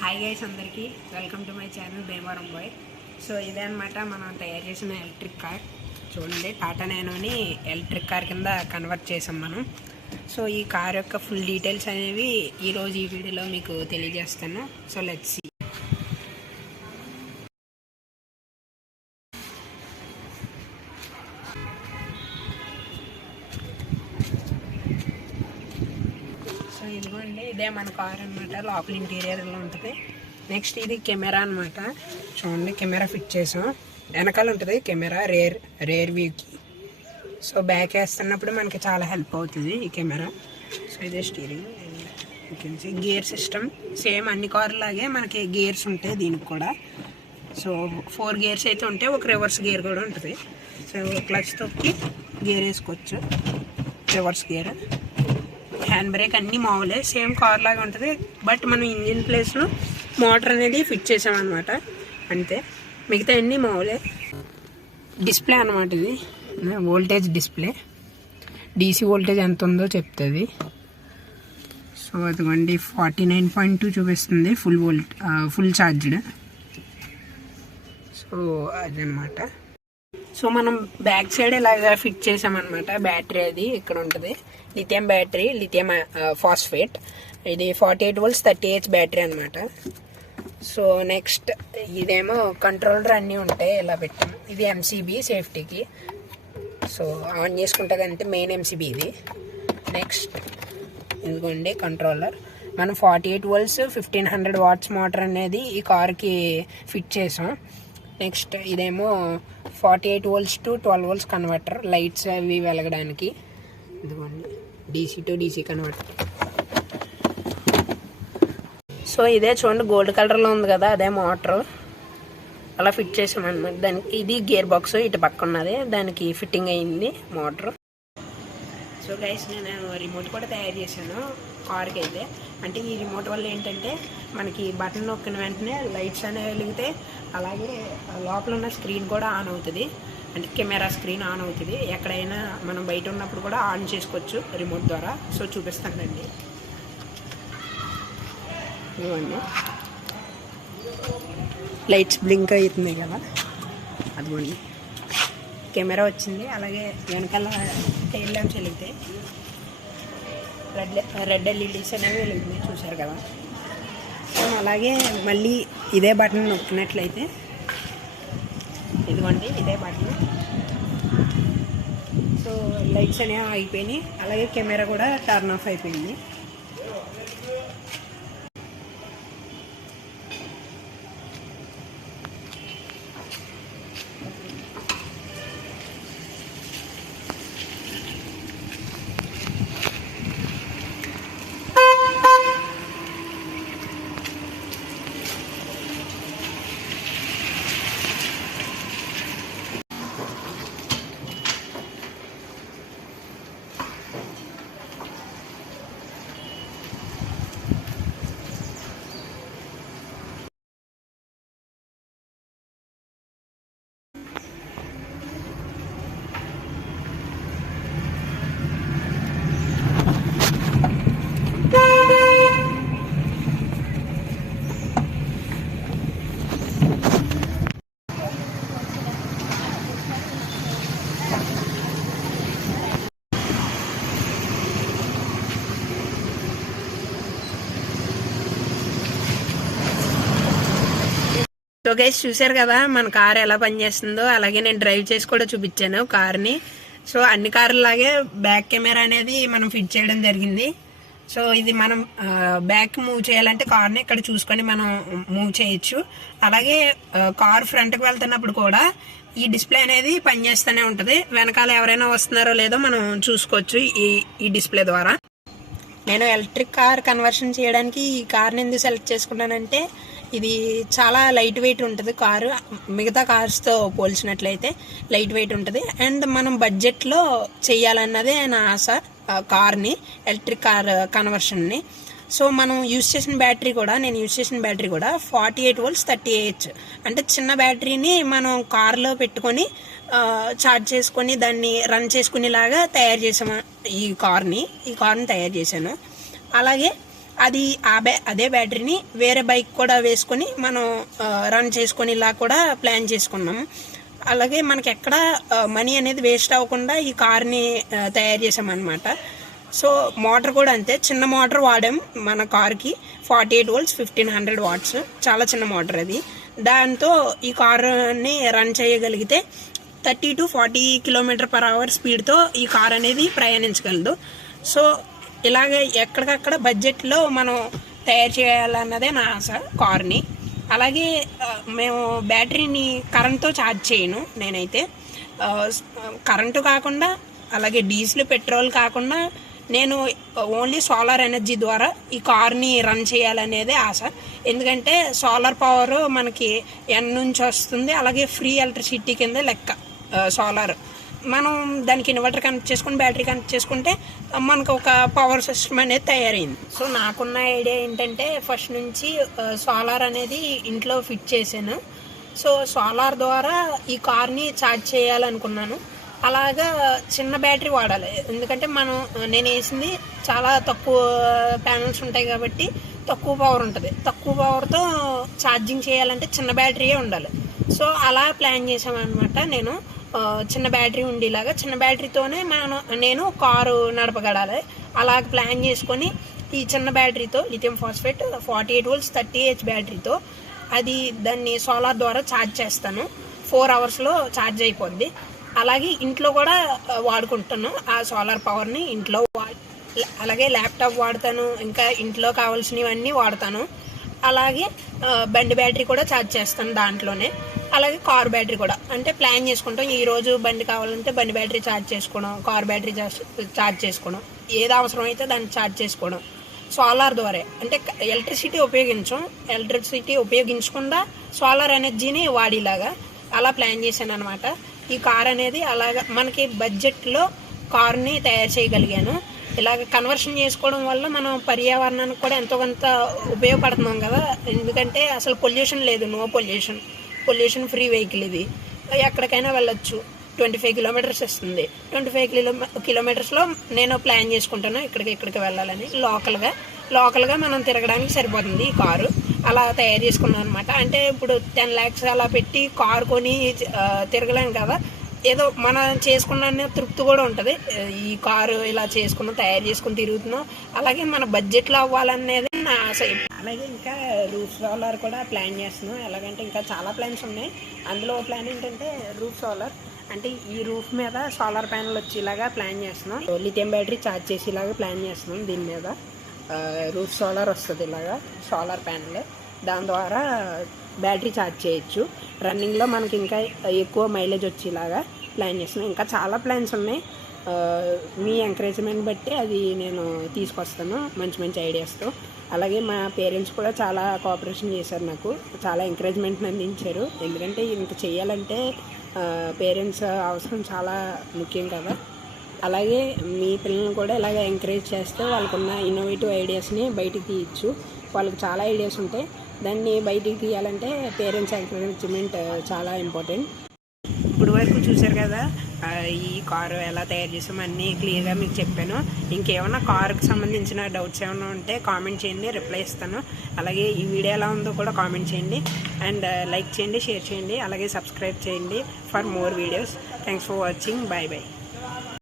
Hi guys అందరికీ welcome to my channel Bhimavaram boy. So ఇదే అనమాట మనం తయారు చేసిన ఎలక్ట్రిక్ కార్. చూడండి, టాటా నానోని ఎలక్ట్రిక్ కార్ కింద కన్వర్ట్ చేసాం మనం. సో ఈ కార్ యొక్క ఫుల్ డీటెయిల్స్ అనేవి ఈరోజు ఈ వీడియోలో మీకు తెలియజేస్తాను. So let's see. సో ఇదిగోండి, ఇదే మన కార్ అనమాట. లోపల ఇంటీరియర్లో ఉంటుంది. నెక్స్ట్ ఇది కెమెరా అనమాట. చూడండి, కెమెరా ఫిట్ చేసాం. వెనకాల ఉంటుంది కెమెరా రేర్ వ్యూకి. సో బ్యాక్ వేస్తున్నప్పుడు మనకి చాలా హెల్ప్ అవుతుంది ఈ కెమెరా. సో ఇదే స్టీరింగ్. గేర్ సిస్టమ్ సేమ్ అన్ని కార్లాగే మనకి గేర్స్ ఉంటాయి దీనికి కూడా. సో 4 గేర్స్ అయితే ఉంటాయి, ఒక రివర్స్ గేర్ కూడా ఉంటుంది. సో క్లచ్ తొక్కి గేర్ వేసుకోవచ్చు, రివర్స్ గేర్. హ్యాండ్ బ్రేక్ అన్నీ మామూలే, సేమ్ కార్ లాగా ఉంటుంది. బట్ మనం ఇంజిన్ ప్లేస్లో మోటార్ అనేది ఫిట్ చేసామన్నమాట, అంతే. మిగతా అన్నీ మామూలే. డిస్ప్లే అనమాట ఇది, వోల్టేజ్ డిస్ప్లే. డీసీ వోల్టేజ్ ఎంత ఉందో చెప్తుంది. సో అదిగోండి 49.2 చూపిస్తుంది ఫుల్ ఛార్జ్డ్. సో అదనమాట. సో మనం బ్యాక్ సైడ్ ఇలాగా ఫిట్ చేసామన్నమాట. బ్యాటరీ అది ఇక్కడ ఉంటుంది, లిథియం బ్యాటరీ, లిథియం ఫాస్ఫేట్. ఇది 48 volts 30Ah బ్యాటరీ అనమాట. సో నెక్స్ట్ ఇదేమో కంట్రోలర్ అన్నీ ఉంటాయి, ఇలా పెట్టాం. ఇది ఎంసీబీ సేఫ్టీకి. సో ఆన్ చేసుకుంటుంది అంటే మెయిన్ ఎంసీబీ ఇది. నెక్స్ట్ ఇదిగోండి కంట్రోలర్. మనం 48 volts 1500 watts మోటార్ అనేది ఈ కార్కి ఫిట్ చేసాం. నెక్స్ట్ ఇదేమో 48 volts to 12 volts converter, lights అవి వెలగడానికి. ఇదిగోండి DC to DC converter. So ఇదే చూడండి, గోల్డ్ కలర్లో ఉంది కదా, అదే మోటార్. అలా ఫిట్ చేసామన్నమాట. దానికి ఇది గేర్ బాక్స్ ఇటు పక్క ఉన్నది, దానికి ఫిట్టింగ్ అయింది మోటార్. సో గైస్, నేను రిమోట్ కూడా తయారు చేశాను కార్కి అయితే. అంటే ఈ రిమోట్ వల్ల ఏంటంటే మనకి బటన్ నొక్కిన వెంటనే లైట్స్ అనేవి వెలిగితే, అలాగే లోపల ఉన్న స్క్రీన్ కూడా ఆన్ అవుతుంది. అంటే కెమెరా స్క్రీన్ ఆన్ అవుతుంది. ఎక్కడైనా మనం బయట ఉన్నప్పుడు కూడా ఆన్ చేసుకోవచ్చు రిమోట్ ద్వారా. సో చూపిస్తానండి. ఇవ్వండి, లైట్స్ బ్లింక్ అవుతుంది కదా, అదిగోండి కెమెరా వచ్చింది. అలాగే వెనకాల టైల్ ల్యాంప్స్ వెలుగుతాయి, రెడ్ ఎల్ఈడీస్ అనేవి వెలుగుతున్నాయి, చూసారు కదా. సో అలాగే మళ్ళీ ఇదే బటన్ నొక్కినట్లయితే, ఇదిగోండి ఇదే బటన్. సో లైట్స్ అనేవి ఆగిపోయినాయి, అలాగే కెమెరా కూడా టర్న్ ఆఫ్ అయిపోయింది. సో గైస్, చూసారు కదా మన కార్ ఎలా పనిచేస్తుందో. అలాగే నేను డ్రైవ్ చేసి కూడా చూపించాను కార్ని. సో అన్ని కార్లాగే బ్యాక్ కెమెరా అనేది మనం ఫిట్ చేయడం జరిగింది. సో ఇది మనం బ్యాక్ మూవ్ చేయాలంటే కార్ని ఇక్కడ చూసుకొని మనం మూవ్ చేయొచ్చు. అలాగే కార్ ఫ్రంట్కి వెళ్తున్నప్పుడు కూడా ఈ డిస్ప్లే అనేది పనిచేస్తూనే ఉంటుంది. వెనకాల ఎవరైనా వస్తున్నారో లేదో మనం చూసుకోవచ్చు ఈ డిస్ప్లే ద్వారా. నేను ఎలక్ట్రిక్ కార్ కన్వర్షన్ చేయడానికి ఈ కార్ని ఎందుకు సెలెక్ట్ చేసుకున్నానంటే, ఇది చాలా లైట్ వెయిట్ ఉంటుంది కారు. మిగతా కార్స్తో పోల్చినట్లయితే లైట్ వెయిట్ ఉంటుంది. అండ్ మనం బడ్జెట్లో చేయాలన్నదే నా ఆశ, కార్ని ఎలక్ట్రిక్ కార్ కన్వర్షన్ని. సో మనం యూజ్ చేసిన బ్యాటరీ కూడా, నేను యూజ్ చేసిన బ్యాటరీ కూడా 48 volts 30Ah. అంటే చిన్న బ్యాటరీని మనం కార్లో పెట్టుకొని ఛార్జ్ చేసుకొని దాన్ని రన్ చేసుకునేలాగా తయారు చేసాము ఈ కార్ని తయారు చేశాను. అలాగే అది అదే బ్యాటరీని వేరే బైక్ కూడా వేసుకొని మనం రన్ చేసుకొని ఇలా కూడా ప్లాన్ చేసుకున్నాం. అలాగే మనకి ఎక్కడ మనీ అనేది వేస్ట్ అవ్వకుండా ఈ కార్ని తయారు చేసామన్నమాట. సో మోటార్ కూడా అంతే, చిన్న మోటార్ వాడాం మన కార్కి, 48 volts 1500 watts, చాలా చిన్న మోటార్ అది. దాంతో ఈ కార్ని రన్ చేయగలిగితే 30 to 40 km/h స్పీడ్తో ఈ కార్ అనేది ప్రయాణించగలదు. సో ఇలాగే ఎక్కడికక్కడ బడ్జెట్లో మనం తయారు చేయాలన్నదే నా ఆశ కార్ని. అలాగే మేము బ్యాటరీని కరెంట్తో ఛార్జ్ చేయను నేనైతే. కరెంటు కాకుండా అలాగే డీజిల్ పెట్రోల్ కాకుండా నేను ఓన్లీ సోలార్ ఎనర్జీ ద్వారా ఈ కార్ని రన్ చేయాలనేదే ఆశ. ఎందుకంటే సోలార్ పవర్ మనకి ఎన్ నుంచి వస్తుంది, అలాగే ఫ్రీ ఎలక్ట్రిసిటీ కింద లెక్క సోలార్. మనం దానికి ఇన్వర్టర్ కనెక్ట్ చేసుకుని బ్యాటరీ కనెక్ట్ చేసుకుంటే మనకు ఒక పవర్ సిస్టమ్ అనేది తయారైంది. సో నాకున్న ఐడియా ఏంటంటే ఫస్ట్ నుంచి సోలార్ అనేది ఇంట్లో ఫిట్ చేశాను. సో సోలార్ ద్వారా ఈ కార్ని ఛార్జ్ చేయాలనుకున్నాను. అలాగా చిన్న బ్యాటరీ వాడాలి, ఎందుకంటే నేను వేసింది చాలా తక్కువ ప్యానల్స్ ఉంటాయి కాబట్టి తక్కువ పవర్ ఉంటుంది. తక్కువ పవర్తో ఛార్జింగ్ చేయాలంటే చిన్న బ్యాటరీయే ఉండాలి. సో అలా ప్లాన్ చేసామన్నమాట. నేను చిన్న బ్యాటరీ ఉండేలాగా చిన్న బ్యాటరీతోనే నేను కారు నడపగడాలి అలా ప్లాన్ చేసుకొని ఈ చిన్న బ్యాటరీతో లిథియం ఫాస్ఫేట్ 48 volts 30Ah బ్యాటరీతో దాన్ని సోలార్ ద్వారా ఛార్జ్ చేస్తాను. 4 hours ఛార్జ్ అయిపోద్ది. అలాగే ఇంట్లో కూడా వాడుకుంటాను ఆ సోలార్ పవర్ని. ఇంట్లో అలాగే ల్యాప్టాప్ వాడతాను, ఇంకా ఇంట్లో కావాల్సినవన్నీ వాడతాను. అలాగే బండి బ్యాటరీ కూడా ఛార్జ్ చేస్తాను దాంట్లోనే. అలాగే కార్ బ్యాటరీ కూడా అంటే ప్లాన్ చేసుకుంటాం. ఈరోజు బండి కావాలంటే బండి బ్యాటరీ ఛార్జ్ చేసుకోవడం, కార్ బ్యాటరీ ఛార్జ్ చేసుకోవడం, ఏది అవసరం అయితే దాన్ని ఛార్జ్ చేసుకోవడం సోలార్ ద్వారా. అంటే ఎలక్ట్రిసిటీ ఉపయోగించకుండా సోలార్ ఎనర్జీని వాడేలాగా అలా ప్లాన్ చేశాను అనమాట. ఈ కార్ అనేది అలాగా మనకి బడ్జెట్లో కార్ని తయారు చేయగలిగాను. ఇలాగ కన్వర్షన్ చేసుకోవడం వల్ల మనం పర్యావరణానికి కూడా ఎంతో కొంత ఉపయోగపడుతున్నాం కదా. ఎందుకంటే అసలు పొల్యూషన్ లేదు, నో పొల్యూషన్ ఫ్రీ వెహికల్ ఇది. ఎక్కడికైనా వెళ్ళొచ్చు. 25 kilometers వస్తుంది. 25 kilometers నేను ప్లాన్ చేసుకుంటాను ఇక్కడికి వెళ్ళాలని. లోకల్గా మనం తిరగడానికి సరిపోతుంది ఈ కారు. అలా తయారు చేసుకున్నాం అనమాట. అంటే ఇప్పుడు 10 lakhs అలా పెట్టి కారు కొని తిరగలేం కదా. ఏదో మనం చేసుకున్న తృప్తి కూడా ఉంటుంది. ఈ కారు ఇలా తయారు చేసుకుని తిరుగుతున్నాం. అలాగే మన బడ్జెట్లో అవ్వాలనేది నా ఆశ. అలాగే ఇంకా రూఫ్ సోలార్ కూడా ప్లాన్ చేస్తున్నాం. ఎలాగంటే ఇంకా చాలా ప్లాన్స్ ఉన్నాయి. అందులో ప్లాన్ ఏంటంటే రూఫ్ సోలార్. అంటే ఈ రూఫ్ మీద సోలార్ ప్యానల్ వచ్చేలాగా ప్లాన్ చేస్తున్నాం. లిథియం బ్యాటరీ ఛార్జ్ చేసేలాగా ప్లాన్ చేస్తున్నాం. దీని మీద రూఫ్ సోలార్ వస్తుంది, ఇలాగా సోలార్ ప్యానల్. దాని ద్వారా బ్యాటరీ ఛార్జ్ చేయొచ్చు. రన్నింగ్లో మనకి ఇంకా ఎక్కువ మైలేజ్ వచ్చేలాగా ప్లాన్ చేస్తున్నాం. ఇంకా చాలా ప్లాన్స్ ఉన్నాయి. మీ ఎంకరేజ్మెంట్ బట్టి అది నేను తీసుకొస్తాను మంచి ఐడియాస్తో. అలాగే మా పేరెంట్స్ కూడా చాలా కోఆపరేషన్ చేశారు, నాకు చాలా ఎంకరేజ్మెంట్ని అందించారు. ఎందుకంటే ఇంత చేయాలంటే పేరెంట్స్ అవసరం చాలా ముఖ్యం కదా. అలాగే మీ పిల్లల్ని కూడా ఇలాగ ఎంకరేజ్ చేస్తే వాళ్ళకున్న ఇన్నోవేటివ్ ఐడియాస్ని బయటికి తీయచ్చు. వాళ్ళకి చాలా ఐడియాస్ ఉంటాయి, దాన్ని బయటికి తీయాలంటే పేరెంట్స్ ఎంకరేజ్మెంట్ చాలా ఇంపార్టెంట్. ఇప్పుడు వరకు చూశారు కదా ఈ కారు ఎలా తయారు చేసామో అన్నీ క్లియర్గా మీకు చెప్పాను. ఇంకేమైనా కారుకి సంబంధించిన డౌట్స్ ఏమైనా ఉంటే కామెంట్ చేయండి, రిప్లై ఇస్తాను. అలాగే ఈ వీడియో ఎలా ఉందో కూడా కామెంట్ చేయండి. అండ్ లైక్ చేయండి, షేర్ చేయండి, అలాగే సబ్స్క్రైబ్ చేయండి for more videos. Thanks for watching. Bye.